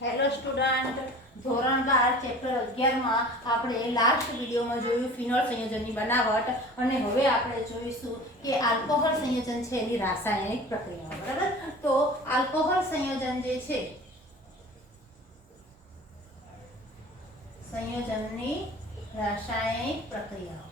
Hello student, ધોરણ 12 chapter 11 માં આપણે લાસ્ટ વિડીયોમાં જોયું ફિનોલ સંયોજનની બનાવટ અને હવે આપણે જોઈશું કે આલ્કોહોલ સંયોજન છે એની રાસાયણિક પ્રક્રિયાઓ. બરાબર? તો આલ્કોહોલ સંયોજન જે છે સંયોજનની રાસાયણિક પ્રક્રિયાઓ.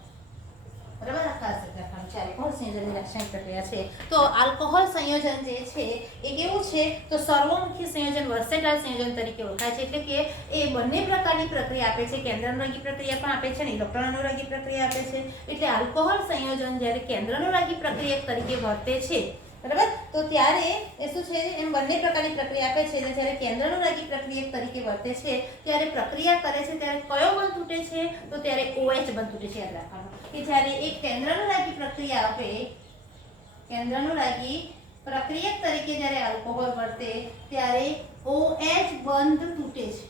બરાબર? ખાસ લખવાનું છે આલ્કોહોલ સંયોજનની રાસાયણિક પ્રક્રિયા છે. તો આલ્કોહોલ સંયોજન જે છે એ કેવું છે તો સર્વમુખી સંયોજન વર્સેટાઇલ સંયોજન તરીકે ઓળખાય છે. એટલે કે એ બંને પ્રકારની પ્રક્રિયા આપે છે. કેન્દ્ર અનુરાગી પ્રક્રિયા પણ આપે છે અને ઇલેક્ટ્રોન અનુરાગી પ્રક્રિયા આપે છે. એટલે આલ્કોહોલ સંયોજન જ્યારે કેન્દ્ર અનુરાગી પ્રક્રિયા તરીકે વર્તે છે, બરાબર, તો ત્યારે એ શું છે એમ બંને પ્રકારની પ્રક્રિયા આપે છે. જ્યારે કેન્દ્ર અનુરાગી પ્રક્રિયા તરીકે વર્તે છે ત્યારે પ્રક્રિયા કરે છે ત્યારે કયો બંધ તૂટે છે તો ત્યારે OH બંધ તૂટે છે. યાદ રાખવાનું કે જ્યારે એક કેન્દ્ર અનુરાગી પ્રક્રિયા આપે, કેન્દ્ર અનુરાગી પ્રક્રિયક તરીકે જ્યારે આલ્કોહોલ વર્તે ત્યારે OH બંધ તૂટે છે.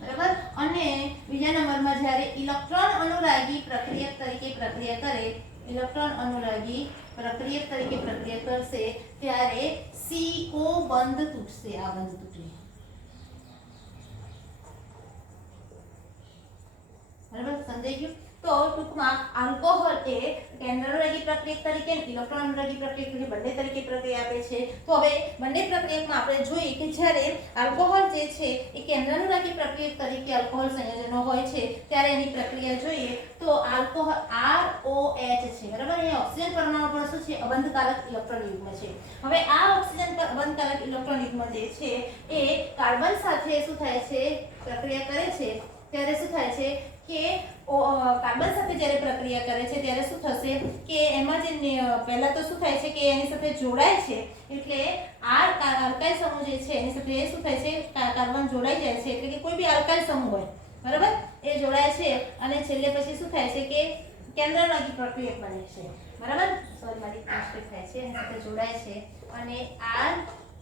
બરાબર? અને બીજા નંબરમાં જ્યારે ઇલેક્ટ્રોન અનુરાગી પ્રક્રિયક તરીકે પ્રક્રિયા કરે, ઇલેક્ટ્રોન અનુરાગી પ્રક્રિયક તરીકે પ્રક્રિયા કરશે ત્યારે CO બંધ તૂટશે. આ બંધ તૂટે. બરાબર? સમજાઈ ગયું? તો ટૂંકમાં આલ્કોહોલ એ કેન્દ્ર અનુરાગી પ્રક્રિયક તરીકે અને ઇલેક્ટ્રોન અનુરાગી પ્રક્રિયક તરીકે બંને તરીકે પ્રક્રિયા આપે છે. તો હવે બંને પ્રક્રિયામાં આપણે જોઈએ કે જ્યારે આલ્કોહોલ જે છે એ કેન્દ્ર અનુરાગી પ્રક્રિયક તરીકે આલ્કોહોલ સંયોજનો હોય છે ત્યારે એની પ્રક્રિયા જોઈએ તો આલ્કોહોલ ROH છે. બરાબર? અહીંયા ઓક્સિજન પરમાણુ પણ શું છે અબંધકારક ઇલેક્ટ્રોન યુગ્મ છે. હવે આ ઓક્સિજન અબંધકારક ઇલેક્ટ્રોન યુગ્મ જે છે એ કાર્બન સાથે શું થાય છે પ્રક્રિયા કરે છે ત્યારે શું થાય છે કે કાર્બન સાથે જ્યારે પ્રક્રિયા કરે છે ત્યારે શું થશે કે એમાં જે પહેલા તો શું થાય છે કે એની સાથે જોડાય છે એટલે આલ્કાઇલ સમૂહ જે છે એની સાથે શું થાય છે કાર્બન જોડાઈ જાય છે. એટલે કે કોઈ બી આલ્કાઇલ સમૂહ હોય, બરાબર, એ જોડાય છે અને છેલ્લે પછી શું થાય છે કે કેન્દ્ર અનુરાગી પ્રક્રિયક બને છે. બરાબર? સોરી, મારી મિસ્ટેક થાય છે. એની સાથે જોડાય છે અને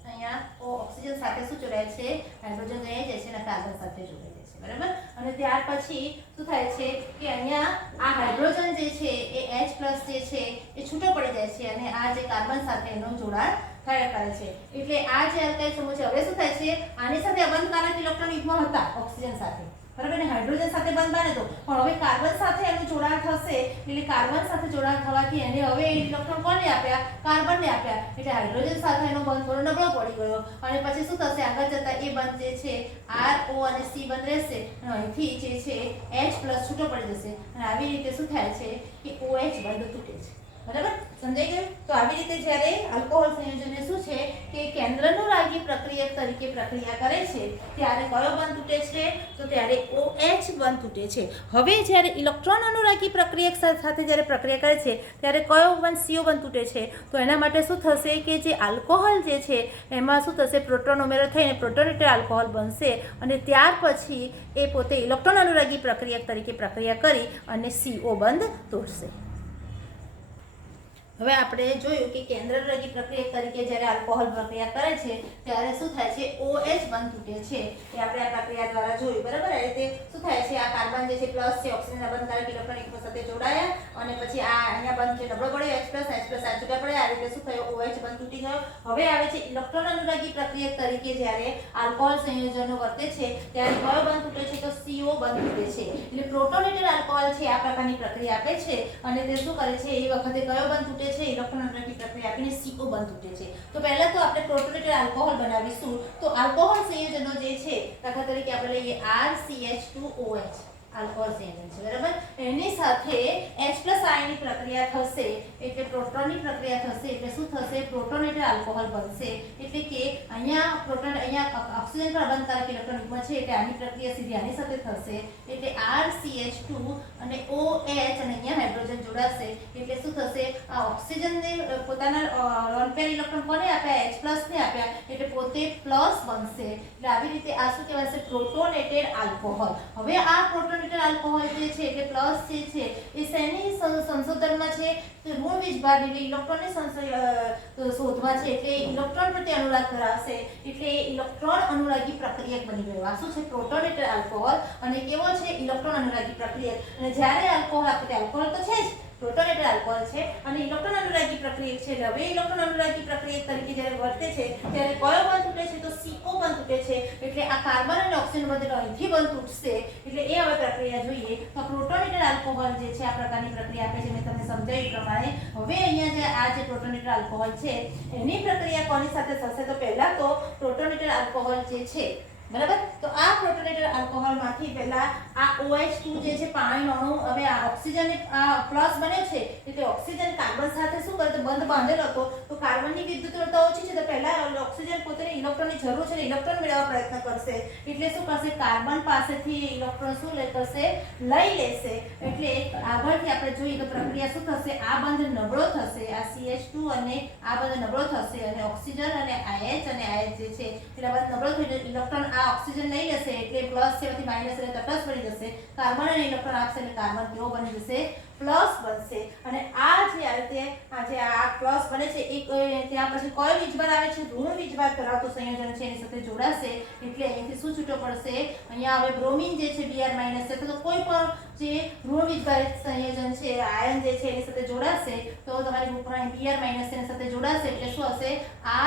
અહીંયા ઓક્સિજન સાથે શું જોડાય છે હાઇડ્રોજન જોડાઈ જાય છે અને કાર્બન સાથે જોડાય છે. બરાબર? અને ત્યાર પછી શું થાય છે કે અહીંયા આ હાઇડ્રોજન જે છે એ H+ જે છે એ છૂટો પડી જાય છે અને આ જે કાર્બન સાથે એનો જોડાણ થયા કરે છે. એટલે આ જે આલ્કાઇલ સમૂહ છે હવે શું થાય છે આની સાથે અબંધકારક ઇલેક્ટ્રોન યુગ્મ હતા ઓક્સિજન સાથે, બરાબર, અને હાઇડ્રોજન સાથે બંધ બને તો પણ હવે કાર્બન સાથે એનું જોડાણ થશે એટલે કાર્બન સાથે જોડાણ થવાથી એને હવે ઇલેક્ટ્રોન કોને આપ્યા કાર્બનને આપ્યા એટલે હાઇડ્રોજન સાથે એનો બંધ થોડો નબળો પડી ગયો અને પછી શું થશે આગળ જતા એ બંધ જે છે RO અને C બંધ રહેશે અને અહીંથી જે છે H+ છૂટો પડી જશે અને આવી રીતે શું થાય છે કે OH બંધ તૂટે છે. બરાબર? સમજાઈ ગયું? તો આવી રીતે જ્યારે આલ્કોહોલ સંયોજનને શું છે કે કેન્દ્ર અનુરાગી પ્રક્રિયક તરીકે પ્રક્રિયા કરે છે ત્યારે કયો બંધ તૂટે છે તો ત્યારે OH બંધ તૂટે છે. હવે જ્યારે ઇલેક્ટ્રોન અનુરાગી પ્રક્રિયક સાથે જ્યારે પ્રક્રિયા કરે છે ત્યારે કયો બંધ CO બંધ તૂટે છે તો એના માટે શું થશે કે જે આલ્કોહોલ જે છે એમાં શું થશે પ્રોટોન ઉમેરો થઈને પ્રોટોનેટેડ આલ્કોહોલ બનશે અને ત્યાર પછી એ પોતે ઇલેક્ટ્રોન અનુરાગી પ્રક્રિયક તરીકે પ્રક્રિયા કરી અને CO બંધ તૂટશે. હવે આપણે જોયું કે કેન્દ્ર અનુરાગી પ્રક્રિયક તરીકે જ્યારે આલ્કોહોલ પ્રક્રિયા કરે છે ત્યારે શું થાય છે OH બંધ તૂટે છે. એ આપણે આ પ્રક્રિયા દ્વારા જોયું. બરાબર? એ રીતે શું થાય છે આ કાર્બન જે છે પ્લસ છે ઓક્સિજન અબંધકારક ઇલેક્ટ્રોન યુગ્મ સાથે જોડાયા અને પછી આ અહીંયા બંધ છે નબળો પડ્યો H+ આ છૂટા પડ્યા. આ રીતે શું થયું OH બંધ તૂટી ગયો. હવે આવે છે ઇલેક્ટ્રોન અનુરાગી પ્રક્રિયક તરીકે જ્યારે આલ્કોહોલ સંયોજનો વર્તે છે ત્યારે કયો બંધ તૂટે છે તો CO બંધ તૂટે છે. એટલે પ્રોટોનેટેડ આલ્કોહોલ છે આ પ્રકારની પ્રક્રિયા આપે છે અને તે શું કરે છે એ વખતે કયો બંધ તૂટે છે ઇલેક્ટ્રોન અનુરાગી પ્રક્રિયા આપીને CO બંધ તૂટે છે. તો પહેલા તો આપણે પ્રોટોનેટેડ આલ્કોહોલ બનાવીશું. તો આલ્કોહોલ સંયોજનો જે છે દાખલા તરીકે આપણે લઈએ RCH2OH આલ્કોહોલ સંયોજન છે. બરાબર? એની સાથે H+ આયનની પ્રક્રિયા થશે એટલે પ્રોટોનની પ્રક્રિયા થશે એટલે શું થશે પ્રોટોનેટેડ આલ્કોહોલ બનશે. એટલે કે અહીંયા ઓક્સિજન પર અબંધકારક ઇલેક્ટ્રોન યુગ્મ છે એટલે આની પ્રક્રિયા સીધી આની સાથે થશે એટલે RCH2 અને OH અને અહીંયા હાઇડ્રોજન જોડાશે એટલે શું થશે આ ઓક્સિજનને પોતાના લોન પેર ઇલેક્ટ્રોન કોને આપ્યા H+ ને આપ્યા એટલે પોતે પ્લસ બનશે. એટલે આવી રીતે આ શું કહેવાશે પ્રોટોનેટેડ આલ્કોહોલ. હવે આ પ્રોટોનેટેડ આલ્કોહોલ જે છે એટલે પ્લસ જે છે એ શેની સંશોધનમાં છે તો ઋણ વીજભાર એટલે ઇલેક્ટ્રોનની શોધમાં છે એટલે ઇલેક્ટ્રોન પ્રત્યે અનુરાગ ધરાવશે એટલે ઇલેક્ટ્રોન અનુરાગી પ્રક્રિયક બની ગયો. આ શું છે પ્રોટોનેટેડ આલ્કોહોલ અને કેવો છે ઇલેક્ટ્રોન અનુરાગી પ્રક્રિયક. અને જ્યારે આલ્કોહોલ આપણે આલ્કોહોલ તો છે જ પ્રોટોનેટર આલ્કોહોલ છે અને ઇલેક્ટ્રોન અનુરાગી પ્રક્રિયક છે. હવે ઇલેક્ટ્રોન અનુરાગી પ્રક્રિયક તરીકે જ્યારે વર્તે છે ત્યારે કયો બંધ તૂટે છે? તો CO બંધ તૂટે છે. એટલે આ કાર્બન અને ઓક્સિજન બંધ અહીંથી બંધ તૂટશે. એટલે એ હવે પ્રક્રિયા જોઈએ તો પ્રોટોનેટર આલ્કોહોલ જે છે આ પ્રકારની પ્રક્રિયા આપે છે. મેં તમને સમજાવ્યું પ્રમાણે હવે અહીંયા જે આ જે પ્રોટોનેટર આલ્કોહોલ છે એની પ્રક્રિયા કોની સાથે થશે? તો પહેલા તો પ્રોટોનેટર આલ્કોહોલ જે છે બરાબર, તો આ પ્રોટોનેટર આલ્કોહોલમાંથી પહેલા આ OH2 જે છે પાણીનો અણુ, હવે આ ઓક્સિજન પ્લસ બને છે એટલે ઓક્સિજન કાર્બન સાથે શું કરે તો બંધ બાંધેલો હતો. તો કાર્બનની વિદ્યુતતા ઓછી છે તો પહેલા ઓક્સિજન પોતે ઇલેક્ટ્રોનની જરૂર છે ઇલેક્ટ્રોન મેળવવા પ્રયત્ન કરશે. એટલે શું કરશે? કાર્બન પાસેથી ઇલેક્ટ્રોન શું કરશે? લઈ લેશે. એટલે આગળથી આપણે જોઈએ તો પ્રક્રિયા શું થશે? આ બંધ નબળો થશે, આ CH2 અને આ બંધ નબળો થશે અને ઓક્સિજન અને IH અને IH જે છે એટલે બંધ નબળો થઈને ઇલેક્ટ્રોન આ ઓક્સિજન લઈ લેશે એટલે પ્લસ છે પછી માઈનસ એટલે તટસ્થ બની જશે. કાર્બન અને ઇલેક્ટ્રોન આપશે એટલે કાર્બન કેવો બની જશે? પ્લસ બનશે. અને આ જે આ રીતે આ પ્લસ બને છે એક ત્યાં પછી કયો વીજભાર આવે છે? ઋણ વીજભાર ધરાવતું સંયોજન છે એની સાથે જોડાશે એટલે અહીંયાથી શું છૂટો પડશે? અહીંયા હવે બ્રોમિન જે છે Br- છે તો કોઈ પણ જે ઋણ વીજભાર સંયોજન છે આયન જે છે એની સાથે જોડાશે તો તમારી ગ્રુપમાં Br- એની સાથે જોડાશે એટલે શું હશે?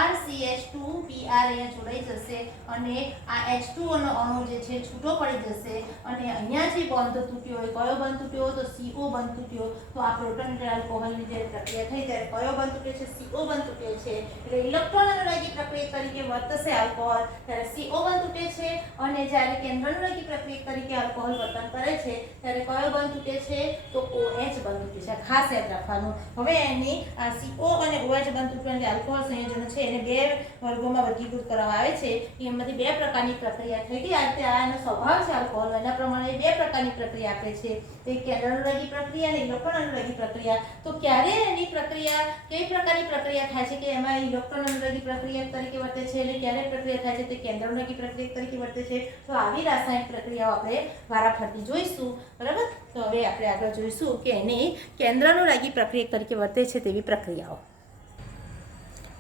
RCH2 Br અહીંયા જોડાઈ જશે અને આ H2O નો અણુ જે છે છૂટો પડી જશે અને અહીંયા જે બંધ તૂટ્યો હોય કયો બંધ તૂટ્યો? તો CO બંધ તૂટ્યો. તો આ પ્રોટોનેટર આલ્કોહોલની જે પ્રક્રિયા થઈ ત્યારે કયો બંધ તૂટે છે? CO બંધ તૂટે છે. એટલે ઇલેક્ટ્રોન અનુરાગી પ્રક્રિયા તરીકે વર્તશે આલ્કોહોલ ત્યારે CO બંધ તૂટે છે અને જ્યારે કેન્દ્ર અનુરાગી પ્રક્રિયા તરીકે આલ્કોહોલ વર્તન કરે છે ત્યારે કયો બંધ તૂટે છે? તો OH બંધ તૂટે છે. ખાસ યાદ રાખવાનું. હવે એની આ CO અને OH બંધ તૂટવાની આલ્કોહોલ સંયોજનો છે એને બે વર્ગોમાં વર્ગીકૃત કરવામાં આવે છે. એમાંથી બે પ્રકારની પ્રક્રિયા થઈ ગઈ. આ એનો સ્વભાવ છે આલ્કોહોલ એના પ્રમાણે બે પ્રકારની પ્રક્રિયા આપે છે. એક કેન્દ્ર અનુરાગી પ્રક્રિયા અને ઇલેક્ટ્રોન અનુરાગી પ્રક્રિયા. તો ક્યારે એની પ્રક્રિયા કેવી પ્રકારની પ્રક્રિયા થાય છે કે એમાં ઇલેક્ટ્રોન અનુરાગી પ્રક્રિયા તરીકે વર્તે છે એટલે ક્યારે પ્રક્રિયા થાય છે તે કેન્દ્ર અનુરાગી પ્રક્રિયા તરીકે વર્તે છે. તો આવી રાસાયણિક પ્રક્રિયાઓ આપણે વારાફરતી જોઈશું બરાબર. તો હવે આપણે આગળ જોઈશું કે એની કેન્દ્ર અનુરાગી પ્રક્રિયા તરીકે વર્તે છે તેવી પ્રક્રિયાઓ.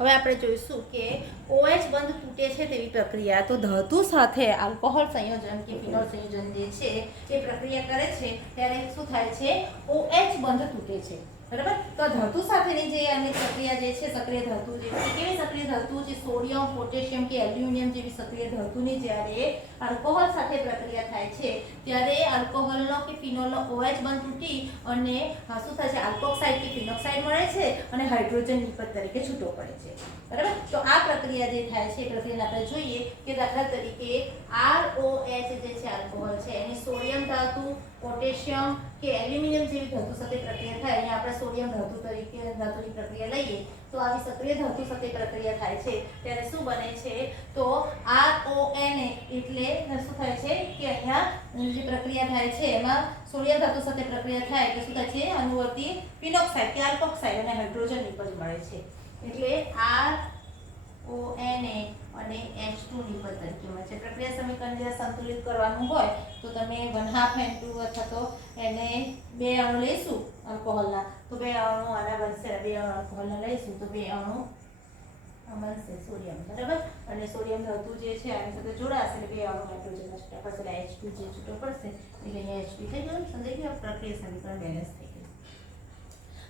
હવે આપણે જોઈશું કે OH બંધ તૂટે છે તેવી પ્રક્રિયા. તો ધાતુ સાથે આલ્કોહોલ સંયોજન કે ફિનોલ સંયોજન જે છે એ પ્રક્રિયા કરે છે ત્યારે શું થાય છે? OH બંધ તૂટે છે બરાબર. તો ધાતુ સાથેની જે અનેક પ્રક્રિયા જે છે સક્રિય ધાતુ જે કેવી સક્રિય ધાતુ જે સોડિયમ પોટેશિયમ કે એલ્યુમિનિયમ જેવી સક્રિય ધાતુની જ્યારે આલ્કોહોલ સાથે પ્રક્રિયા થાય છે ત્યારે આલ્કોહોલનો કે ફિનોલનો OH બંધ તૂટી અને શું થાય છે? આલ્કોક્સાઇડ કે ફિનોક્સાઇડ મળે છે અને હાઇડ્રોજન નિપજ તરીકે છૂટો પડે છે બરાબર. તો આ પ્રક્રિયા જે થાય છે એ પ્રક્રિયાને આપણે જોઈએ કે દાખલા તરીકે ROH જે છે આલ્કોહોલ છે એની સોડિયમ ધાતુ પોટેશિયમ કે એલ્યુમિનિયમ જેવી ધાતુ સાથે પ્રક્રિયા થાય. અહીંયા આપણે સોડિયમ ધાતુની પ્રક્રિયા લઈએ તો આવી સક્રિય ધાતુ સાથે પ્રક્રિયા થાય છે ત્યારે શું બને છે? તો RON એટલે શું થાય છે કે અહીંયા જે પ્રક્રિયા થાય છે એમાં સોડિયમ ધાતુ સાથે પ્રક્રિયા થાય એટલે શું થાય છે? અનુવર્તી ફિનોક્સાઇડ કે આલ્કોક્સાઇડ અને હાઇડ્રોજન નિપજ મળે છે. એટલે RONA અને H2 નિપજ તરીકે મળે છે. પ્રક્રિયા સમીકરણ જ્યારે સંતુલિત કરવાનું હોય તો તમે 1/2 N2 અથવા તો એને બે અણુ લઈશું આલ્કોહોલના તો બે અણુ આના બનશે. બે અણુ આલ્કોહોલના લઈશું તો બે અણુ બનશે સોડિયમ બરાબર અને સોડિયમ ધાતુ જે છે આની સાથે જોડાશે એટલે બે અણુ હાઇડ્રોજનના છૂટા પડશે એટલે H2 જે છૂટો પડશે એટલે અહીંયા H2 થઈ ગયું. સમજાઈ ગયું? પ્રક્રિયા સમીકરણ બેલેન્સ થઈ ગયું.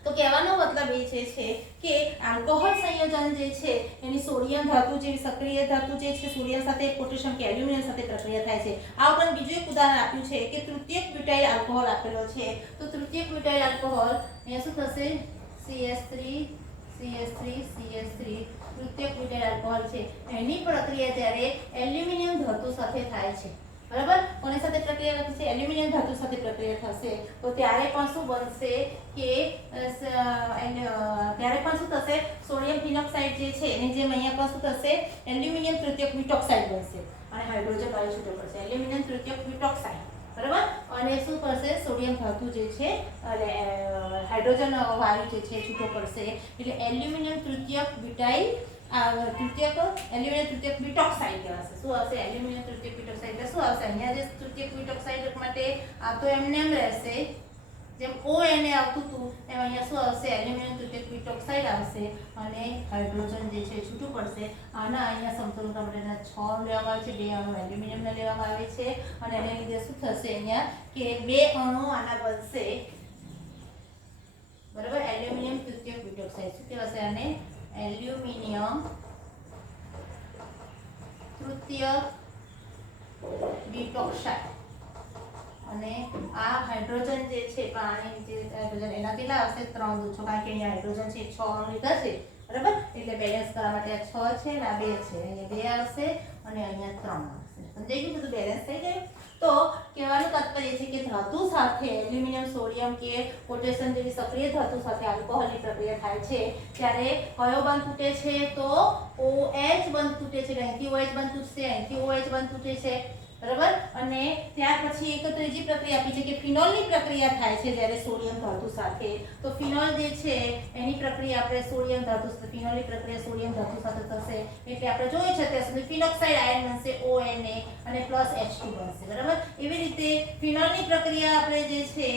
તો કહેવાનો મતલબ એ છે કે આલ્કોહોલ સંયોજન જે છે એની સોડિયમ ધાતુ જેવી સક્રિય ધાતુ જે છે સોડિયમ સાથે પોટેશિયમ કે એલ્યુમિનિયમ સાથે પ્રક્રિયા થાય છે. આ ઉપરાંત બીજું એક ઉદાહરણ આપ્યું છે કે તૃતીયક બ્યુટાઇલ આલ્કોહોલ આપેલો છે. તો તૃતીયક બ્યુટાઇલ આલ્કોહોલ અહીંયા શું થશે? CH3 તૃતીયક બ્યુટાઇલ આલ્કોહોલ છે એની પ્રક્રિયા જ્યારે એલ્યુમિનિયમ ધાતુ સાથે થાય છે બરાબર. કોની સાથે પ્રક્રિયા થશે? એલ્યુમિનિયમ ધાતુ સાથે પ્રક્રિયા થશે તો ત્યારે પણ શું બનશે કે ત્યારે પણ શું થશે? સોડિયમ ફિનોક્સાઇડ જે છે એની જેમ અહીંયા પણ શું થશે? એલ્યુમિનિયમ તૃતીયક બ્યુટોક્સાઇડ બનશે અને હાઇડ્રોજન વાયુ છૂટો પડશે. એલ્યુમિનિયમ તૃતીયક બ્યુટોક્સાઇડ બરાબર અને શું કરશે? સોડિયમ ધાતુ જે છે એટલે હાઇડ્રોજન વાયુ જે છે છૂટો પડશે એટલે એલ્યુમિનિયમ તૃતીયક બ્યુટાઇલ એલ્યુમિનિયમ તૃતીયક બ્યુટોક્સાઇડ કહેવાશે. શું આવશે? એલ્યુમિનિયમ તૃતીયક બ્યુટોક્સાઇડ એટલે શું આવશે? અહીંયા જે તૃતીયક બ્યુટોક્સાઇડ માટે આ તો એમને એમ રહેશે જેમ ONA આવતું હતું એમ અહીંયા શું આવશે? એલ્યુમિનિયમ તૃતીયક બ્યુટોક્સાઇડ આવશે અને હાઇડ્રોજન જે છે છૂટું પડશે. આના અહીંયા સમતોલતા માટેના 6 લેવામાં આવે છે. બે અણુ એલ્યુમિનિયમના લેવામાં આવે છે અને એને લીધે શું થશે અહીંયા કે બે અણુ આના બનશે બરાબર, એલ્યુમિનિયમ તૃતીયક બ્યુટોક્સાઇડ શું કહેવાશે આને? એલ્યુમિનિયમ તૃતીયક બ્યુટોક્સાઇડ. અને આ હાઇડ્રોજન જે છે પાણી જે હાઇડ્રોજન એના કેટલા આવશે? 3 ઓછો, કારણ કે અહીંયા હાઇડ્રોજન છે 6 અણુ લીધા છે બરાબર, એટલે બેલેન્સ કરવા માટે આ 6 છે અને આ 2 છે, અહીંયા 2 આવશે અને અહીંયા 3 આવશે. સમજાઈ ગયું? બધું બેલેન્સ થઈ ગયું. તો કહેવાનું તાત્પર્ય છે કે ધાતુ સાથે એલ્યુમિનિયમ, સોડિયમ કે પોટેશિયમ જેવી સક્રિય ધાતુ સાથે આલ્કોહોલની પ્રક્રિયા થાય છે ત્યારે કયો બંધ તૂટે છે? તો OH બંધ તૂટે છે. અહીંથી OH બંધ તૂટશે, અહીંથી OH બંધ તૂટે છે બરાબર. અને ત્યાર પછી એક ત્રીજી પ્રક્રિયા આપી છે કે ફિનોલની પ્રક્રિયા થાય છે જ્યારે સોડિયમ ધાતુ સાથે. તો ફિનોલ જે છે એની પ્રક્રિયા આપણે સોડિયમ ધાતુ સાથે, ફિનોલની પ્રક્રિયા સોડિયમ ધાતુ સાથે થશે એટલે આપણે જોયું છે ત્યાં સુધી ફિનોક્સાઇડ આયન બનશે ONA અને +H2 બનશે બરાબર. એવી રીતે ફિનોલની પ્રક્રિયા આપણે જે છે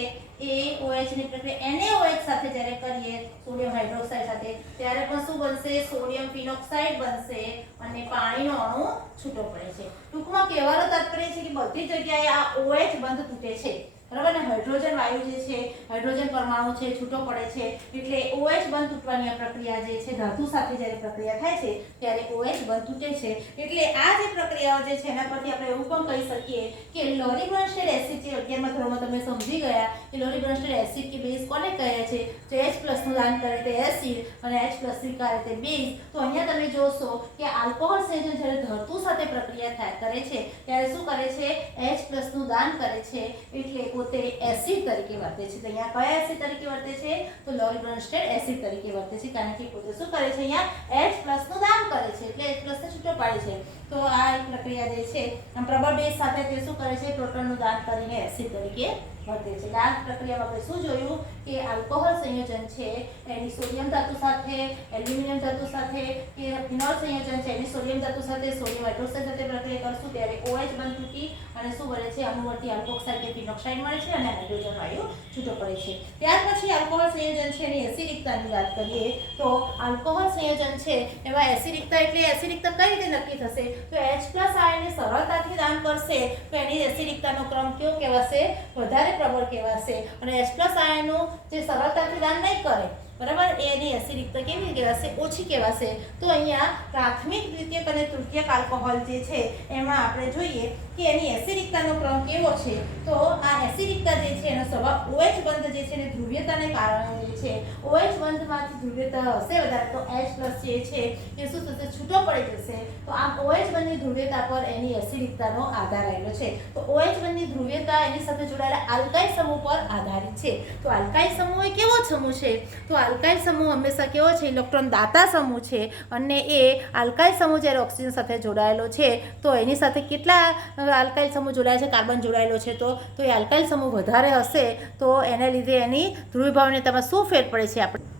એ OH ની પ્રક્રિયા NaOH સાથે જ્યારે કરીએ સોડિયમ હાઇડ્રોક્સાઇડ સાથે ત્યારે પણ શું બનશે? સોડિયમ ફિનોક્સાઇડ બનશે અને પાણીનો અણુ છૂટો પડે છે. ટૂંકમાં કહેવાનો તાત્પર્ય છે કે બધી જગ્યાએ આ OH બંધ તૂટે છે બરાબર ને. હાઇડ્રોજન વાયુ જે છે, હાઇડ્રોજન પરમાણુ છે છૂટો પડે છે એટલે OH બંધ તૂટવાની આ પ્રક્રિયા જે છે ધાતુ સાથે જ્યારે પ્રક્રિયા થાય છે ત્યારે OH બંધ તૂટે છે. એટલે આ જે પ્રક્રિયાઓ જે છે એના પરથી આપણે એવું પણ કહી શકીએ કે લોરી બ્રોન્સ્ટેડ એસિડ જે 11મા ધોરણમાં તમે સમજી ગયા કે લોરી બ્રોન્સ્ટેડ એસિડ કે બેઝ કોને કહે છે? તો H+ નું દાન કરે તે એસિડ અને H+ સ્વીકારે તે બેઝ. તો અહીંયા તમે જોશો કે આલ્કોહોલ સંયોજન જ્યારે ધાતુ સાથે પ્રક્રિયા કરે છે ત્યારે શું કરે છે? H+ નું દાન કરે છે એટલે પોતે એસિડ તરીકે વર્તે છે. તો અહીંયા કયા એસિડ તરીકે વર્તે છે? તો લોરી બ્રોન્સ્ટેડ એસિડ તરીકે વર્તે છે, કારણ કે પોતે શું કરે છે? અહીંયા H+ નું દાન કરે છે એટલે H+ ને છૂટો પાડે છે. તો આ એક પ્રક્રિયા જે છે આમ પ્રબળ બેઝ સાથે તે શું કરે છે? પ્રોટોનનું દાન કરીને એસિડ તરીકે વર્તે છે. આ પ્રક્રિયામાં આપણે શું જોયું કે આલ્કોહોલ સંયોજન છે એની સોડિયમ ધાતુ સાથે, એલ્યુમિનિયમ ધાતુ સાથે કે ફિનોલ સંયોજન છે એની સોડિયમ ધાતુ સાથે સોડિયમ હાઇડ્રોક્સાઇડ સાથે પ્રક્રિયા કરશું ત્યારે OH બંધ તૂટી અને શું બને છે? અણુવર્તી આલ્કોક્સાઇડ કે ફિનોક્સાઇડ મળે છે અને હાઇડ્રોજન વાયુ છૂટો પડે છે. ત્યાર પછી આલ્કોહોલ સંયોજન છે એની એસિડિકતાની વાત કરીએ તો આલ્કોહોલ સંયોજન છે એમાં એસિડિકતા એટલે એસિડિકતા કઈ રીતે નક્કી થશે? તો H+ આયનને સરળતાથી દાન કરશે તો એની એસિડિકતાનો ક્રમ કેવો કહેવાશે? વધારે પ્રબળ કહેવાશે. અને H+ આયનનું જે સરળતાથી દાન નહીં કરે બરાબર એની એસિડિકતા કેવી કહેવાશે? ઓછી કહેવાશે. તો અહીંયા પ્રાથમિક, દ્વિતીયક અને તૃતીયક આલ્કોહોલ જે છે એમાં આપણે જોઈએ કે એની એસિડિકતાનો ક્રમ કેવો છે? તો આ એસિડિકતા જે છે એનો સ્વભાવ OH બંધ જે છે એને ધ્રુવીયતાને કારણે જે છે OH બંધમાંથી ધ્રુવીયતા હશે વધારે તો H+ જે છે એ શું થશે? છૂટો પડી જશે. તો આમ OH બંધની ધ્રુવીયતા પર એની એસિડિકતાનો આધાર રહેલો છે. તો OH બંધની ધ્રુવીયતા એની સાથે જોડાયેલા આલ્કાઇલ સમૂહ પર આધારિત છે. તો આલ્કાઇલ સમૂહ એ કેવો સમૂહ છે? તો આલ્કાઇલ સમૂહ હંમેશા કેવો છે? ઇલેક્ટ્રોન દાતા સમૂહ છે. અને એ આલ્કાઇલ સમૂહ જ્યારે ઓક્સિજન સાથે જોડાયેલો છે તો એની સાથે કેટલા આલ્કાઇલ સમૂહ જોડાયેલા છે? કાર્બન જોડાયેલો છે તો એ આલ્કાઇલ સમૂહ વધારે હશે તો એને લીધે એની ધ્રુવીભાવનીયતામાં શું ફેર પડે છે? આપણે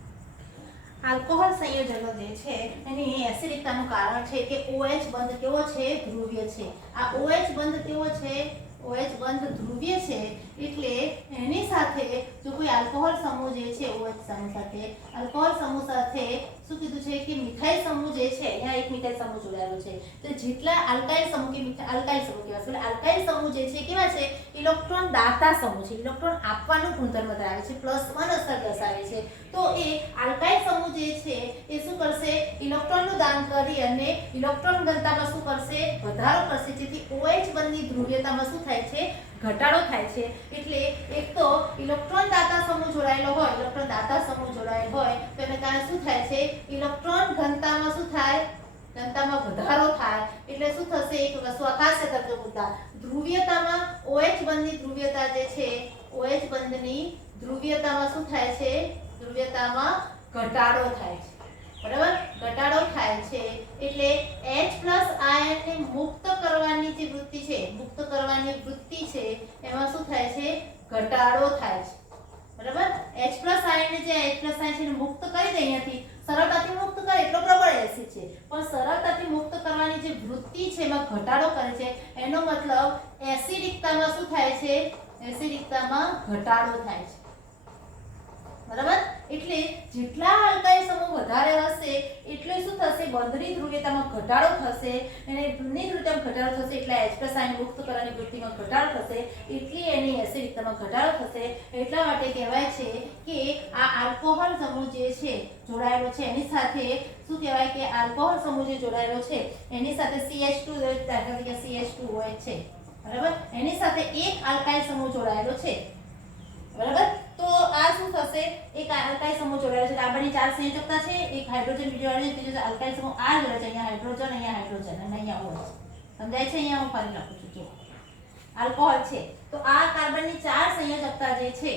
આલ્કોહોલ સંયોજનો જે છે એની એસિડિકતાનું કારણ છે કે OH બંધ કેવો છે? ધ્રુવીય છે. આ OH બંધ કેવો છે? OH બંધ ધ્રુવીય છે એટલે એની સાથે જો કોઈ આલ્કોહોલ સમૂહ જે છે OH સમૂહ સાથે, આલ્કોહોલ સમૂહ સાથે શું કીધું છે કે મિથાઇલ સમૂહ જે છે અહીંયા એક મિથાઇલ સમૂહ જોડાયેલો છે. તો જેટલા આલ્કાઇલ સમૂહ કે આલ્કાઇલ સમૂહ કહેવાય છે. આલ્કાઇલ સમૂહ જે છે કેવા છે? ઇલેક્ટ્રોન દાતા સમૂહ છે. ઇલેક્ટ્રોન આપવાનું ગુણધર્મ ધરાવે છે, +1 અસર દર્શાવે છે. તો એ આલ્કાઇલ સમૂહ જે છે એ શું કરશે? ઇલેક્ટ્રોનનું દાન કરી અને ઇલેક્ટ્રોન ઘનતામાં શું કરશે? વધારો કરશે, જેથી OH બંધની ધ્રુવીયતામાં શું થાય છે? ઘટાડો થાય છે. એટલે એક તો ઇલેક્ટ્રોન દાતા સમૂહ જોડાયેલો હોય, ઇલેક્ટ્રોન દાતા સમૂહ જોડાયેલો હોય તો એને કારણે શું થાય છે? ઇલેક્ટ્રોન ઘનતામાં શું થાય? ઘનતામાં વધારો થાય. એટલે શું થશે? એક વસ્તુ આકાશીય તત્વ મુદ્દા ધ્રુવીયતામાં OH બંધની ધ્રુવીયતા જે છે OH બંધની ધ્રુવીયતામાં શું થાય છે? ધ્રુવીયતામાં ઘટાડો થાય છે બરાબર. ઘટાડો થાય છે એટલે H+ આયનને મુક્ત કરવાની જે વૃત્તિ છે, મુક્ત કરવાની વૃત્તિ છે એમાં શું થાય છે? ઘટાડો થાય છે બરાબર. H+ આયનને જે H+ આયન છે એને મુક્ત કરી દે અહીંયાથી, સરળતાથી મુક્ત કરે એટલો પ્રબળ એસિડ છે પણ સરળતાથી મુક્ત કરવાની જે વૃત્તિ છે એમાં ઘટાડો કરે છે. એનો મતલબ એસિડિકતામાં શું થાય છે? એસિડિકતામાં ઘટાડો થાય છે બરાબર. એટલે જેટલા આલ્કાઇલ સમૂહ વધારે હશે એટલે શું થશે, બંધની ધ્રુવીયતામાં ઘટાડો થશે, અને બંધની ધ્રુવીયતામાં ઘટાડો થશે એટલે H+ આયન મુક્ત કરવાની વૃત્તિમાં ઘટાડો થશે, એટલે એની એસિડિકતામાં ઘટાડો થશે. એટલા માટે કહેવાય છે કે આ આલ્કોહોલ સમૂહ જે છે જોડાયેલો છે એની સાથે શું કહેવાય કે આલ્કોહોલ સમૂહ જે જોડાયેલો છે એની સાથે CH2 દાખલા તરીકે CH2OH છે, બરાબર, એની સાથે એક આલ્કાઇલ સમૂહ જોડાયેલો છે, બરાબર. તો આ શું થશે, એક આલ્કાઇલ સમૂહ જોડાયેલો છે, કાર્બનની 4 સંયોજકતા છે, એક હાઇડ્રોજન બીજો હાઇડ્રોજન ત્રીજો આલ્કાઇલ સમૂહ આ જોડાય છે, અહીંયા હાઇડ્રોજન અને અહીંયા OH. સમજાય છે? અહીંયા હું ફરી લખું છું, જો આલ્કોહોલ છે તો આ કાર્બનની 4 સંયોજકતા જે છે,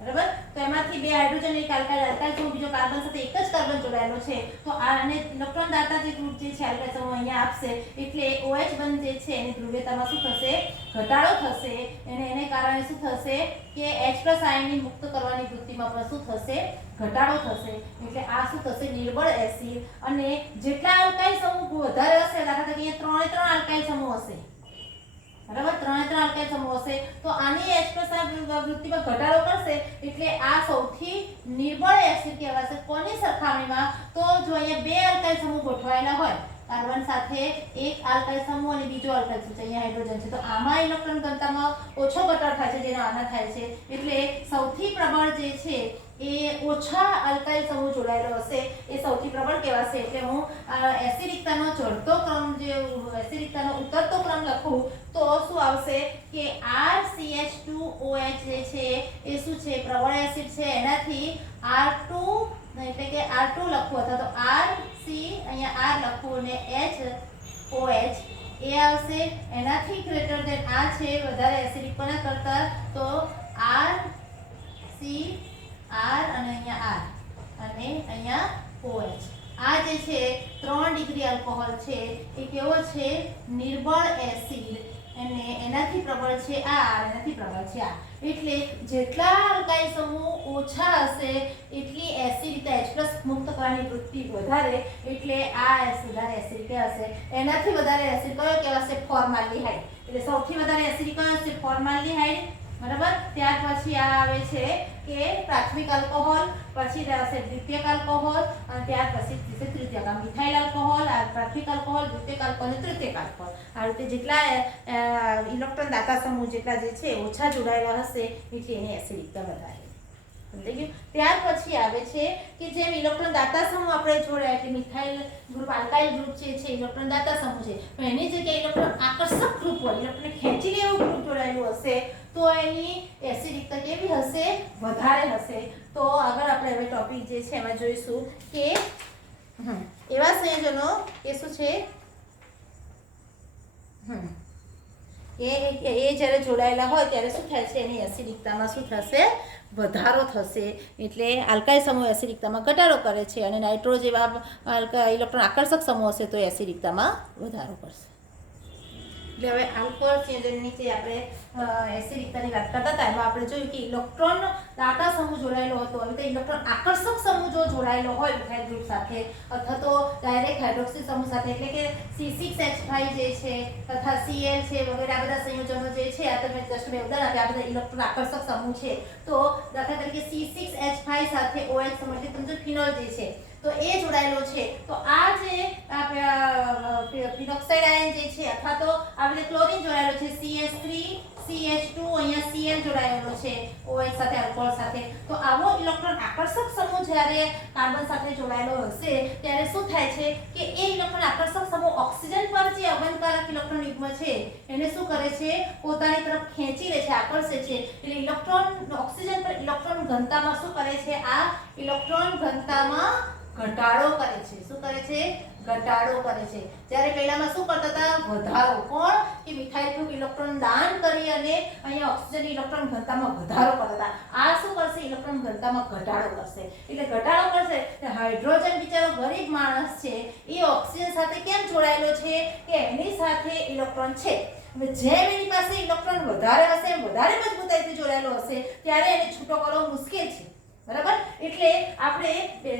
બરાબર, તો એમાંથી બે હાઇડ્રોજન એક આલ્કાઇલ સમૂહ બીજો કાર્બન સાથે એક જ કાર્બન જોડાયેલો છે, તો આને ઇલેક્ટ્રોન દાતા જે ગ્રુપ જે છે આલ્કાઇલ સમૂહ અહીંયા આપશે, એટલે OH બંધ જે છે એની ધ્રુવીયતામાં શું થશે, ઘટાડો થશે, અને એને કારણે શું થશે કે H+ આયનની મુક્ત કરવાની વૃત્તિમાં પણ શું થશે, ઘટાડો થશે. એટલે આ શું થશે, નિર્બળ એસિડ. અને જેટલા આલ્કાઇલ સમૂહ વધારે હશે, દાખલા તરીકે 3 આલ્કાઇલ સમૂહ હશે, બરાબર, 3 આલ્કાઇલ સમૂહ હશે, તો આની H+ વૃત્તિમાં ઘટાડો કરશે, એટલે આ સૌથી નિર્બળ એસિડ કહેવાશે. કોની સરખામણીમાં, તો જો અહીંયા બે આલ્કાઇલ સમૂહ ગોઠવાયેલા હોય, કાર્બન સાથે એક આલ્કાઇલ સમૂહ અને બીજો આલ્કાઇલ સમૂહ, અહીંયા હાઇડ્રોજન છે, તો આમાં ઇલેક્ટ્રોન ઘનતામાં ઓછો ઘટાડો થાય છે, જેનો આના થાય છે. એટલે સૌથી પ્રબળ જે છે એ ઓછા આલ્કાઇલ સમૂહ જોડાયેલો હશે એ સૌથી પ્રબળ કહેવાશે. એટલે હું એસિડિકતાનો ચડતો ક્રમ, જે એસિડિકતાનો ઉતરતો ક્રમ લખું તો શું આવશે કે RCH2OH જે છે એ શું છે, પ્રબળ એસિડ છે, એનાથી R2 એટલે કે R2 લખવું અથવા તો RC અહીંયા R લખવું અને HOH એ આવશે. એનાથી ગ્રેટર ધેન આ છે વધારે એસિડિક કોના કરતા, તો RC R અને અહીંયા R અને અહીંયા OH. આ જે છે 3 ડિગ્રી આલ્કોહોલ છે એ કેવો છે, નિર્બળ એસિડ, અને એનાથી પ્રબળ છે આ, એનાથી પ્રબળ છે આ. એટલે જેટલા આલ્કાઇલ સમૂહ ઓછા હશે એટલી એસિડિકતા H+ મુક્ત કરવાની વૃત્તિ વધારે, એટલે આ વધારે એસિડ કહેવાશે. એનાથી વધારે એસિડ કયો કહેવાશે, ફોર્માલ્ડિહાઇડ. એટલે સૌથી વધારે એસિડ કયો છે, ફોર્માલ્ડિહાઇડ, બરાબર. ત્યાર પછી આ આવે છે કે પ્રાથમિક આલ્કોહોલ, પછી આવશે દ્વિતીયક આલ્કોહોલ, અને ત્યાર પછી તૃતીયક. મિથાઇલ આલ્કોહોલ, આ પ્રાથમિક આલ્કોહોલ, દ્વિતીયક આલ્કોહોલ અને તૃતીયક આલ્કોહોલ. આ રીતે જેટલા ઇલેક્ટ્રોન દાતા સમૂહ જેટલા જે છે ઓછા જોડાયેલા હશે એટલે એની એસિડિકતા વધારે. સમજાઈ ગયું? ત્યાર પછી આવે છે કે જેમ ઇલેક્ટ્રોન દાતા સમૂહ આપણે જોડ્યા એટલે મિથાઇલ ગ્રુપ, આલ્કાઇલ ગ્રુપ છે ઇલેક્ટ્રોન દાતા સમૂહ છે, પણ એની જગ્યાએ ઇલેક્ટ્રોન આકર્ષક ગ્રુપ હોય, ઇલેક્ટ્રોન ખેંચી લે એવું ગ્રુપ જોડાયેલું હશે, તો એની એસિડિકતા કેવી હશે, વધારે હશે. તો આગળ આપણે હવે ટોપિક જે છે એમાં જોઈશું કે એવા સંયોજનો એ શું છે એ જ્યારે જોડાયેલા હોય ત્યારે શું થાય છે, એની એસિડિકતામાં શું થશે, વધારો થશે. એટલે આલ્કાઇલ સમૂહ એસિડિકતામાં ઘટાડો કરે છે, અને નાઇટ્રો જેવા ઇલેક્ટ્રોન આકર્ષક સમૂહ હશે તો એસિડિકતામાં વધારો કરશે. એટલે હવે આલ્કોહોલ સંયોજનની જે આપણે એસિડિકતાની વાત કરતા હતા એમાં આપણે જોયું કે ઇલેક્ટ્રોન દાતા સમૂહ જોડાયેલો હતો. હવે તો ઇલેક્ટ્રોન આકર્ષક સમૂહ જો જોડાયેલો હોય મિથાઇલ ગ્રુપ સાથે અથવા તો ડાયરેક્ટ હાઇડ્રોક્સી સમૂહ સાથે, એટલે કે C6H5 જે છે તથા Cl છે વગેરે આ બધા સંયોજનો જે છે, આ તમે જસ્ટ મેં ઉદાહરણ આપ્યા, આ બધા ઇલેક્ટ્રોન આકર્ષક સમૂહ છે. તો દાખલા તરીકે C6H5 સાથે OH સમૂહ, એટલે સમજો ફિનોલ જે છે તો એ જોડાયેલો છે, તો આ જે ફિનોક્સાઇડ આયન જે છે અથવા તો આપણે ક્લોરીન જોડાયેલો છે, CH3 CH2 અહીંયા Cl જોડાયેલો છે OH સાથે, આલ્કોહોલ સાથે. તો આવો ઇલેક્ટ્રોન આકર્ષક સમૂહ જ્યારે કાર્બન સાથે જોડાયેલો હશે ત્યારે શું થાય છે કે એ ઇલેક્ટ્રોન આકર્ષક સમૂહ ઓક્સિજન પર જે અવનકારક ઇલેક્ટ્રોન યુગ્મ છે એને શું કરે છે, પોતાની તરફ ખેંચી લે છે, આકર્ષે છે. એટલે ઇલેક્ટ્રોન ઓક્સિજન પર ઇલેક્ટ્રોન ઘનતામાં શું કરે છે, આ ઇલેક્ટ્રોન ઘનતામાં ઘટાડો કરે છે. શું કરે છે, ઘટાડો કરે છે. જ્યારે પહેલામાં શું કરતા હતા, વધારો. કોણ કે મિથાઇલ ગ્રુપ ઇલેક્ટ્રોન દાન કરી અને અહીંયા ઓક્સિજન ઇલેક્ટ્રોન ઘનતામાં વધારો કરતા હતા. આ શું કરશે, ઇલેક્ટ્રોન ઘનતામાં ઘટાડો કરશે. એટલે ઘટાડો કરશે એટલે હાઇડ્રોજન બિચારો ગરીબ માણસ છે એ ઓક્સિજન સાથે કેમ જોડાયેલો છે કે એની સાથે ઇલેક્ટ્રોન છે. હવે જેમ એની પાસે ઇલેક્ટ્રોન વધારે હશે, વધારે મજબૂતાઈથી જોડાયેલો હશે ત્યારે એને છૂટો કરવો મુશ્કેલ છે, બરાબર. એટલે આપણે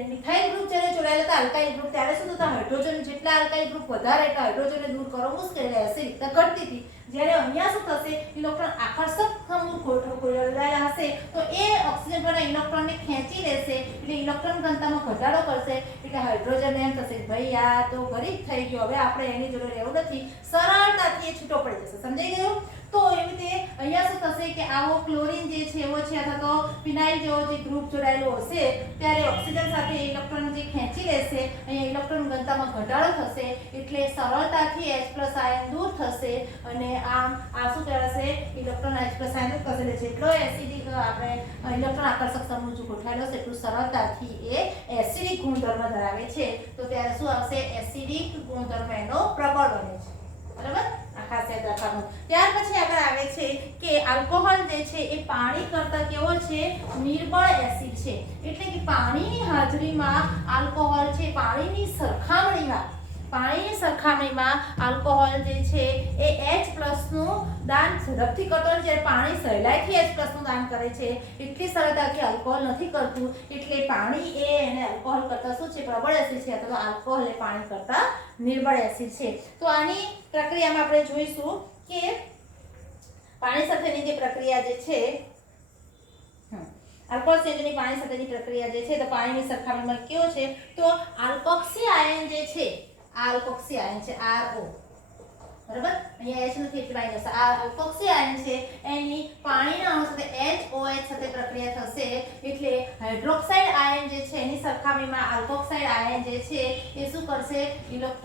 મિથાઇલ ગ્રુપ જ્યારે જોડાયેલા હતા આલ્કાઇલ ગ્રુપ, ત્યારે શું થતા, હાઇડ્રોજન જેટલા આલ્કાઇલ ગ્રુપ વધારે એટલે હાઇડ્રોજનને દૂર કરવો મુશ્કેલ, એસિડિકતા ઘટતી હતી. જ્યારે અહીંયા શું થશે, ઇલેક્ટ્રોન આકર્ષક જોડાયેલા હશે તો એ ઓક્સિજન પરના ઇલેક્ટ્રોનને ખેંચી લેશે, એટલે ઇલેક્ટ્રોન ઘનતામાં ઘટાડો કરશે, એટલે હાઇડ્રોજન એમ થશે ભાઈ આ તો ગરીબ થઈ ગયો, હવે આપણે એની જોડે રહેવું નથી, સરળતાથી એ છૂટો પડી જશે. સમજાઈ ગયું? તો એવી રીતે અહીંયા શું થશે કે આવો ક્લોરીન જે છે એવો છે અથવા તો ફિનાઇલ જેવો જે ગ્રુપ જોડાયેલો હશે ત્યારે ઓક્સિજન સાથે ઇલેક્ટ્રોન જે ખેંચી લેશે, અહીંયા ઇલેક્ટ્રોન ઘનતામાં ઘટાડો થશે, એટલે સરળતાથી H+ આયન દૂર થશે અને આમ આ શું કહેવાશે, ઇલેક્ટ્રોન H+ આયન દૂર થશે. જેટલો એસિડિક આપણે ઇલેક્ટ્રોન આકર્ષક સમૂહ જો ગોઠવાયેલો હશે એટલું સરળતાથી એ એસિડિક ગુણધર્મ ધરાવે છે. તો ત્યારે શું આવશે, એસિડિક ગુણધર્મ એનો પ્રબળ બને છે. બરાબર, આ ખાસ યાદ રાખવાનું. ત્યાર પછી આગળ આવે છે કે આલ્કોહોલ જે છે એ પાણી કરતા કેવો છે, નિર્બળ એસિડ છે. એટલે કે પાણીની હાજરીમાં આલ્કોહોલ છે, પાણીની સરખામણીમાં આલ્કોહોલ જે છે એ H+ નું દાન ઝડપથી કરતો, જ્યારે પાણી સહેલાઈથી H+ નું દાન કરે છે એટલી સરળતાથી આલ્કોહોલ નથી કરતું. એટલે પાણી એ એને આલ્કોહોલ કરતા શું છે, પ્રબળ એસિડ છે, અથવા આલ્કોહોલ એ પાણી કરતા નિર્બળ એસિડ છે. તો આની પ્રક્રિયામાં આપણે જોઈશું કે પાણી સાથેની જે પ્રક્રિયા જે છે, આલ્કોહોલ સંયોજનની પાણી સાથેની પ્રક્રિયા જે છે તો પાણીની સરખામણીમાં કેવો છે, તો આલ્કોક્સી આયન જે છે, આલ્કોક્સી આયન છે RO, બરાબર, અહીંયા H નથી એટલે માઈનસ, આ આલ્કોક્સી આયન છે એની પાણીના અણુ સાથે HOH સાથે પ્રક્રિયા થશે, એટલે હાઇડ્રોક્સાઇડ આયન જે છે એની સરખામણીમાં આલ્કોક્સાઇડ આયન જે છે એ શું કરશે,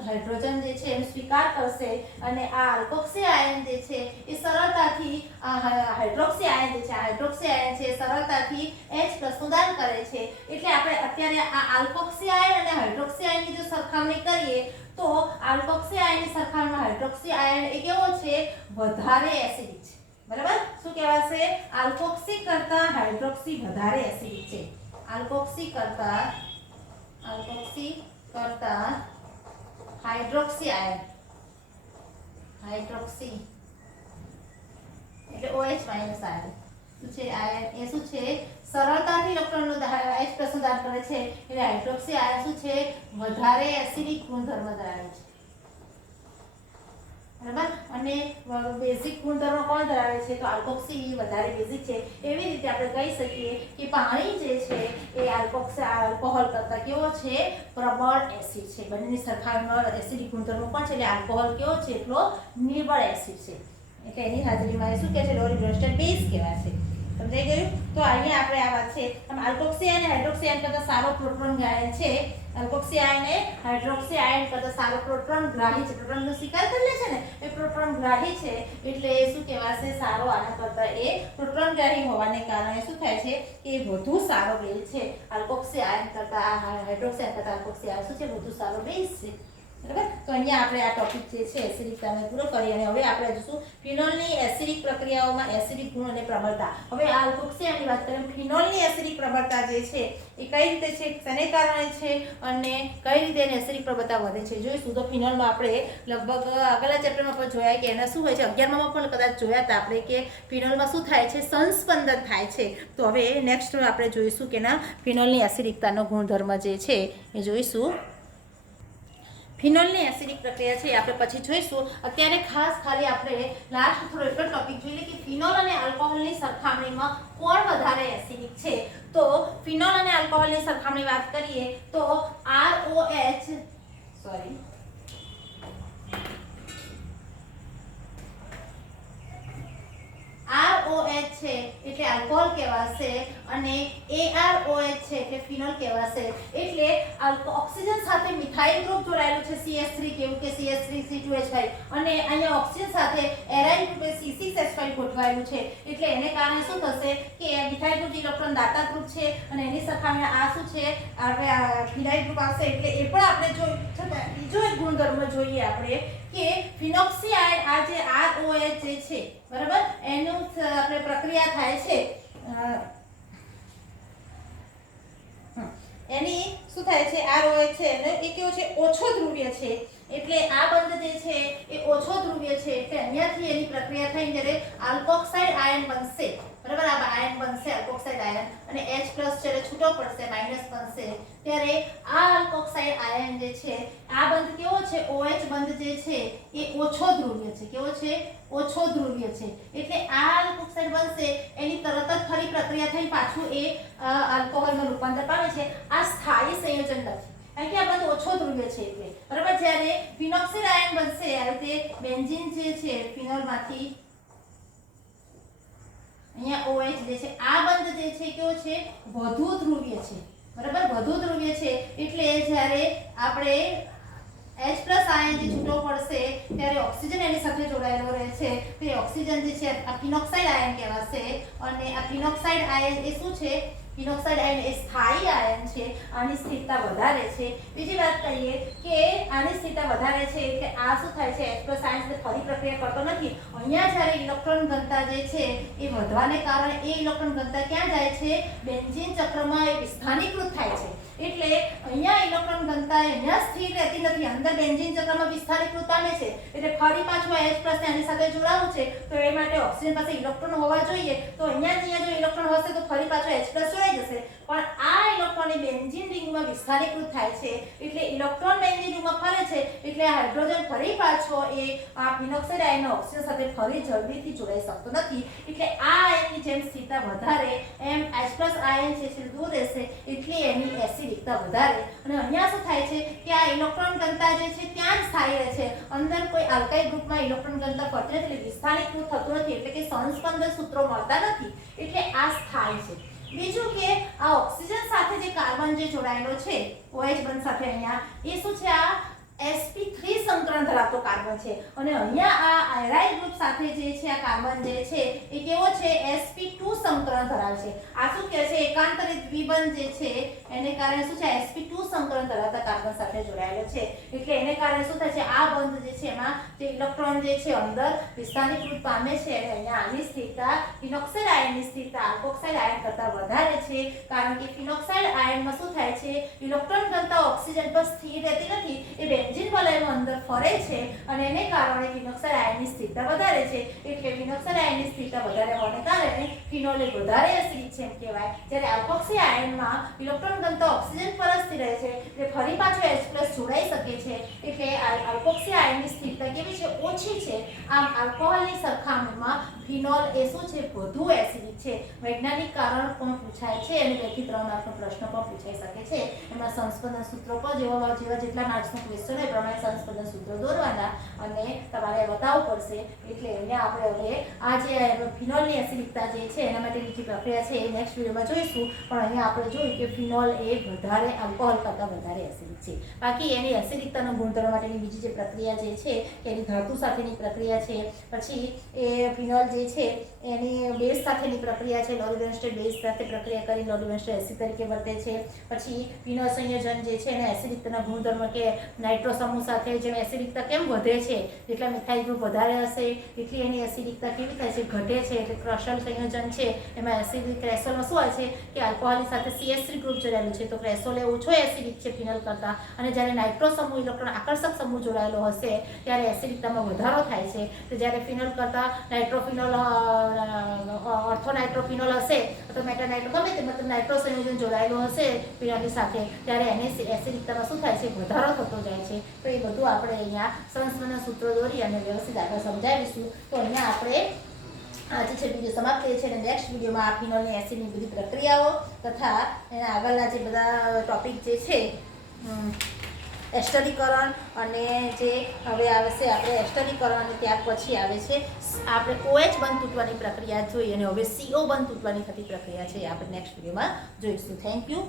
હાઇડ્રોજન જે છે એનો સ્વીકાર કરશે અને આ આલ્કોક્સી આયન જે છે એ સરળતાથી હાઇડ્રોક્સી આયન જે છે, હાઇડ્રોક્સી આયન છે સરળતાથી H+ નું દાન કરે છે. એટલે આપણે અત્યારે આ આલ્કોક્સી આયન અને હાઇડ્રોક્સી આયનની જો સરખામણી કરીએ તો આલ્કોક્સી આયનની સરખામણીમાં હાઇડ્રોક્સી આયન એ કેવો છે, વધારે એસિડિક છે. બરાબર, શું કહેવાશે, આલ્કોક્સી કરતા હાઇડ્રોક્સી વધારે એસિડિક છે. આલ્કોક્સી કરતા હાઇડ્રોક્સી આયન, હાઇડ્રોક્સી એટલે OH- આયન શું છે, આયન એ શું છે, સરળતાથી ઇલેક્ટ્રોનનું H+ નું દાન કરે છે, એટલે હાઇડ્રોક્સી આયન શું છે, વધારે એસિડિક ગુણધર્મ ધરાવે છે. બરાબર, અને બેઝિક ગુણધર્મ કોણ ધરાવે છે, તો આલ્કોક્સી વધારે બેઝિક છે. એવી રીતે આપણે કહી શકીએ કે પાણી જે છે એ આલ્કોહોલ કરતા કેવો છે, પ્રબળ એસિડ છે. બંનેની સરખામણીમાં એસિડિક ગુણધર્મ પણ છે, એટલે આલ્કોહોલ કેવો છે, એટલો નિર્બળ એસિડ છે. એટલે એની હાજરીમાં શું કહે છે, લોરી બ્રોન્સ્ટેડ બેઝ કહેવાય છે. સમજાઈ ગયું? તો અહીંયા આપણે આ વાત છે, આલ્કોક્સી આયન હાઇડ્રોક્સી આયન કરતા સારો પ્રોટોન આયન છે. આલ્કોક્સી આયન એ હાઇડ્રોક્સી આયન કરતા સારો પ્રોટોન ગ્રાહી છે. પ્રોટોનનો સ્વીકાર કરી લે છે ને, એ પ્રોટોન ગ્રાહી છે, એટલે એ શું કહેવાશે, સારો આના કરતા એ પ્રોટોન ગ્રાહી હોવાને કારણે શું થાય છે કે વધુ સારો બેઝ છે. આલ્કોક્સી આયન કરતા હાઇડ્રોક્સી આયન કરતા આલ્કોક્સી આયન શું છે, વધુ સારો બેઝ છે. બરાબર, તો અહીંયા આપણે આ ટોપિક જે છે એસિડિકતાને પૂરો કરી અને હવે આપણે જોશું ફિનોલની એસિડિક પ્રક્રિયાઓમાં એસિડિક ગુણ અને પ્રબળતા. હવે આ આલ્કોક્સી આયનની વાત કરીએ, ફિનોલની એસિડિક પ્રબળતા જે છે એ કઈ રીતે છે, શેને કારણે છે અને કઈ રીતે એની એસિડિક પ્રબળતા વધે છે જોઈશું. તો ફિનોલમાં આપણે લગભગ આગળના ચેપ્ટરમાં પણ જોયા કે એના શું હોય છે, 11માં પણ કદાચ જોયા હતા આપણે કે ફિનોલમાં શું થાય છે, સંસ્પંદન થાય છે. તો હવે નેક્સ્ટ આપણે જોઈશું કે ના ફિનોલની એસિડિકતાનો ગુણધર્મ જે છે એ જોઈશું. ફિનોલની એસિડિક પ્રક્રિયા છે આપણે પછી જોઈશું. અત્યારે ખાસ ખાલી આપણે લાસ્ટ થોડો એટલો ટોપિક જોઈ લઈએ કે ફિનોલ અને આલ્કોહોલની સરખામણીમાં કોણ વધારે એસિડિક છે. તો ફિનોલ અને આલ્કોહોલની સરખામણી વાત કરીએ તો ROH છે એટલે આલ્કોહોલ કહેવાશે અને AROH છે એટલે ફિનોલ કહેવાશે. એટલે ઓક્સિજન સાથે મિથાઇલ ગ્રુપ જોડાયેલું છે CH3 કેવું કે CH3C2H5 અને અહીંયા ઓક્સિજન સાથે એરાઇલ ગ્રુપે C6H5 ગોઠવાયેલું છે. એટલે એને કારણે શું થશે કે મિથાઇલ ગ્રુપ ઇલેક્ટ્રોન દાતા ગ્રુપ છે અને એની સરખામણીમાં આ શું છે, આપણે ફિનાઇલ ગ્રુપ આવશે. એટલે એ પણ આપણે બીજો એક ગુણધર્મ જોઈએ આપણે કે ફિનોક્સી આયન આ જે ROH જે છે બરાબર એનું આપણે પ્રક્રિયા થાય છે એની શું થાય છે, ROH છે એ કેવું છે, ઓછો ધ્રુવીય છે એટલે આ બંધ જે છે એ ઓછો ધ્રુવીય છે એટલે અહીંયાથી એની પ્રક્રિયા થઈને જ્યારે આલ્કોક્સાઇડ આયન બનશે, બરાબર, આ આયન બનશે આલ્કોક્સાઇડ આયન અને H+ જ્યારે છૂટો પડશે માઈનસ બનશે ત્યારે આ આલ્કોક્સાઇડ આયન જે છે આ બંધ કેવો છે OH બંધ જે છે એ ઓછો ધ્રુવીય છે. કેવો છે? ઓછો ધ્રુવીય છે. એટલે આ આલ્કોક્સાઇડ બનશે એની તરત જ ફરી પ્રક્રિયા થઈ પાછું એ આલ્કોહોલમાં રૂપાંતર પામે છે. આ સ્થાયી સંયોજન નથી કારણ કે આ બંધ ઓછો ધ્રુવીય છે એટલે, બરાબર. જ્યારે ફિનોક્સિલ આયન બનશે આ રીતે બેન્ઝીન જે છે ફિનોલમાંથી અહીંયા OH જે છે આ બંધ જે છે કેવો છે? વધુ ધ્રુવીય છે, બરાબર, વધુ ધ્રુવીય છે. એટલે જ્યારે આપણે H+ આયન જે છૂટો પડશે ત્યારે ઓક્સિજન એની સાથે જોડાયેલો રહે છે. તો એ ઓક્સિજન જે છે આ ફિનોક્સાઇડ આયન કહેવાશે અને આ ફિનોક્સાઇડ આયન એ શું છે? ફિનોક્સાઇડ આયન એ સ્થાયી આયન છે. આની સ્થિરતા વધારે છે. બીજી વાત કહીએ કે આની સ્થિરતા વધારે છે એટલે આ શું થાય છે? H+ આયન સાથે ફરી પ્રક્રિયા કરતો નથી. અહીંયા જ્યારે ઇલેક્ટ્રોન ઘનતા જે છે એ વધવાને કારણે એ ઇલેક્ટ્રોન ઘનતા ક્યાં જાય છે? બેન્ઝીન ચક્રમાં એ વિસ્થાનીકૃત થાય છે. એટલે અહીંયા ઇલેક્ટ્રોન ઘનતા અહીંયા સ્થિર રહેતી નથી, અંદર બેન્ઝીન ચક્રમાં વિસ્થાનીકૃત પામે છે. એટલે ફરી પાછું H+ આની સાથે જોડાવું છે તો એ માટે ઓક્સિજન પાસે ઇલેક્ટ્રોન હોવા જોઈએ. તો અહીંયા જો ઇલેક્ટ્રોન હશે તો ફરી પાછું H+ જોડાઈ જશે. પણ આ ઇલેક્ટ્રોન બેન્ઝીન રિંગમાં વિસ્થાનીકૃત થાય છે એટલે ઇલેક્ટ્રોન બેન્ઝીન રિંગમાં ફરે છે એટલે હાઇડ્રોજન ફરી પાછો એ આ ફિનોક્સાઇડ આયન ઓક્સિજન સાથે ફરી જલ્દીથી જોડાઈ શકતો નથી. એટલે આ આયનની જેમ સ્થિરતા વધારે એમ H+ આયન છે દૂર રહેશે એટલે એની એસિડિકતા વધારે. અને અહીંયા શું થાય છે કે આ ઇલેક્ટ્રોન ઘનતા જે છે ત્યાં જ સ્થાયી રહે છે. અંદર કોઈ આલ્કાઇલ ગ્રુપમાં ઇલેક્ટ્રોન ઘનતા ફરતી નથી એટલે વિસ્થાનીકૃત થતું નથી એટલે કે સંસ્પંદન સૂત્રો મળતા નથી એટલે આ સ્થાયી છે. બીજું કે આ ઓક્સિજન સાથે જે કાર્બન જે જોડાયેલો છે OH બંધ સાથે અહીંયા એ શું છે? આ sp3 સંકરણ ધરાવતો કાર્બન છે અને અહીંયા આ આયરાઇલ ગ્રુપ સાથે જે છે આ કાર્બન જે છે એ કેવો છે? sp2 સંકરણ ધરાવે છે. આ શું કહે છે? એકાંતરિત દ્વિબંધ જે છે એને કારણે શું છે? sp2 સંકરણ ધરાવતા કાર્બન સાથે જોડાયેલો છે એટલે એને કારણે શું થાય છે? આ બંધ જે છે એમાં જે ઇલેક્ટ્રોન જે છે અંદર વિસ્થાનીકૃત પામે છે અને અહીંયા આની સ્થિરતા ફિનોક્સાઇડ આયનની સ્થિરતા આલ્કોક્સાઇડ આયન કરતાં વધારે છે કારણ કે ફિનોક્સાઇડ આયનમાં શું થાય છે? ઇલેક્ટ્રોન ઘનતા ઓક્સિજન પર સ્થિર રહેતી નથી, એ બેન્ઝીન વલયમાં અંદર ફરે છે અને એને કારણે ફિનોક્સાઇડ આયનની સ્થિરતા વધારે છે. એટલે ફિનોક્સાઇડ આયનની સ્થિરતા વધારે હોવાને કારણે ફિનોલ એ વધારે એસિડિક છે એમ કહેવાય. જ્યારે આલ્કોક્સી આયનમાં ઇલેક્ટ્રોન ઘનતા ઓક્સિજન પર જ સ્થિર રહે છે એટલે ફરી પાછો H+ જોડાઈ શકે છે એટલે આલ્કોક્સી આયનની સ્થિરતા કેવી છે? ઓછી છે. આમ આલ્કોહોલની સરખામણીમાં ફિનોલ એ શું છે? વધુ એસિડિક છે. વૈજ્ઞાનિક કારણ પણ પૂછાય છે અને 2 થી 3 માર્કનો પ્રશ્ન પણ પૂછાઈ શકે છે. એમાં સંસ્પંદન સૂત્રો પર જેવા જેટલા માર્ક્સનો ક્વેશ્ચન હોય પ્રમાણે સંસ્પંદન સૂત્રો દોરવાના અને તમારે બતાવવું પડશે. એટલે અહીંયા આપણે હવે આ જે ફિનોલની એસિડિકતા જે છે એના માટેની જે પ્રક્રિયા છે એ નેક્સ્ટ વિડીયોમાં જોઈશું. પણ અહીંયા આપણે જોયું કે ફિનોલ એ વધારે આલ્કોહોલ કરતાં વધારે એસિડિક છે. બાકી એની એસિડિકતાનો ગુણધર્મ માટેની બીજી જે પ્રક્રિયા જે છે એની ધાતુ સાથેની પ્રક્રિયા છે. પછી એ ફિનોલ જે છે એની બેઝ સાથેની પ્રક્રિયા છે. લોરીવેન્સ્ટેડ બેઝ સાથે પ્રક્રિયા કરી લોરીવેન્સ્ટેડ એસિડ તરીકે વર્તે છે. પછી ફિનોલ સંયોજન જે છે એના એસિડિકતાના ગુણધર્મ કે નાઇટ્રો સમૂહ સાથે જેમ એસિડિકતા કેમ વધે છે? જેટલા મિથાઇલ ગ્રુપ વધારે હશે એટલી એની એસિડિકતા કેવી થાય છે? ઘટે છે. એટલે ક્રેસોલ સંયોજન છે એમાં એસિડિક ક્રેસોલમાં શું હોય છે કે આલ્કોહોલની સાથે CH3 ગ્રુપ જોડાયેલું છે તો ક્રેસોલ એ ઓછો એસિડિક છે ફિનોલ કરતાં. અને જ્યારે નાઇટ્રો સમૂહ ઇલેક્ટ્રોન આકર્ષક સમૂહ જોડાયેલો હશે ત્યારે એસિડિકતામાં વધારો થાય છે. તો જ્યારે ફિનોલ કરતાં નાઇટ્રોફિનોલ ઓર્થોનાઇટ્રોફિનોલ હશે તો મેટાનાઇટ્રો ગમે તે મતલબ નાઇટ્રો સંયોજન જોડાયેલું હશે ફિનોલની સાથે ત્યારે એને એસિડિકતામાં શું થાય છે? વધારો થતો જાય છે. તો એ બધું આપણે અહીંયા સંસ્પંદન સૂત્રો દોરી અને વ્યવસ્થિત આગળ સમજાવીશું. તો અહીંયા આપણે આજે છે વિડીયો સમાપ્ત કરીએ છીએ અને નેક્સ્ટ વિડીયોમાં આ ફિનોલની એસિડની બધી પ્રક્રિયાઓ તથા એના આગળના જે બધા ટોપિક જે છે એસ્ટરીકરણ અને જે હવે આવે છે આપણે એસ્ટરીકરણ અને ત્યાર પછી આવે છે આપણે OH બંધ તૂટવાની પ્રક્રિયા જોઈ અને હવે CO બંધ તૂટવાની થતી પ્રક્રિયા છે એ આપણે નેક્સ્ટ વિડીયોમાં જોઈશું. Thank you.